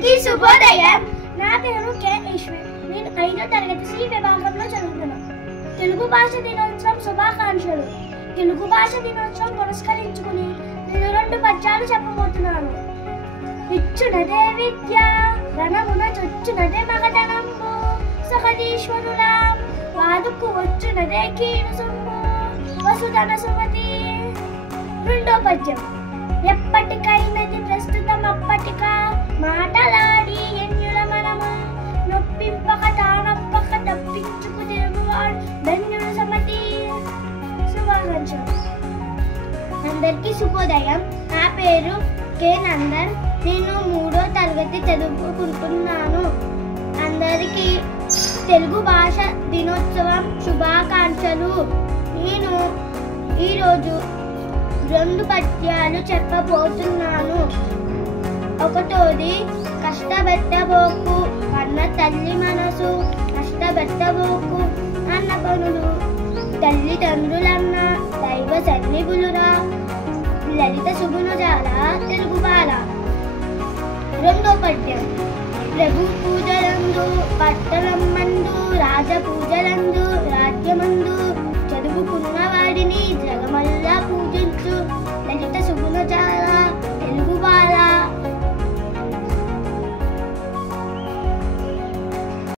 అందరికీ శుభోదయం. నా పేరు కె ఈశ్వర్. నేను 5వ తరగతి సి విభాగంలో చదువుతున్నాను. తెలుగు భాష దినోత్సవం శుభాకాంక్షలు. తెలుగు భాష దినోత్సవం పురస్కరించుకుని నేను 2 పద్యాలు చెప్పబోతున్నాను. ఇచ్చునదే విద్య రణమున చొచ్చునదే మగధనంబు సహదీశ్వరులా వాదుకు వచ్చునదే కీడు సొమ్ము వసుధన సుమతి. 2వ పద్యం. ఎప్పటికైనది ప్రస్తుతం అప్పటికా మాటలాడి ఎన్యుల మనము నొప్పింపక తానప్పక తప్పించుకు తిరుగువాడు ధన్యుల సమతి. శుభాకాంక్షలు. అందరికీ శుభోదయం. నా పేరు కె నందన్. నేను 3వ తరగతి చదువుకుంటున్నాను. అందరికీ తెలుగు భాష దినోత్సవం శుభాకాంక్షలు. నేను ఈరోజు 2 పద్యాలు చెప్పబోతున్నాను. 1వది. కష్టపెట్టబోకు అన్న తల్లి మనసు కష్టపెట్టబోకు అన్న పనులు తల్లిదండ్రులన్న దైవ సన్నిధులురా లలిత శుభనుజాల తెలుగు బాల. 2వ పద్యం. ప్రభు పూజలందు పట్టణం మందు రాజ పూజలందు రాజ్యమందు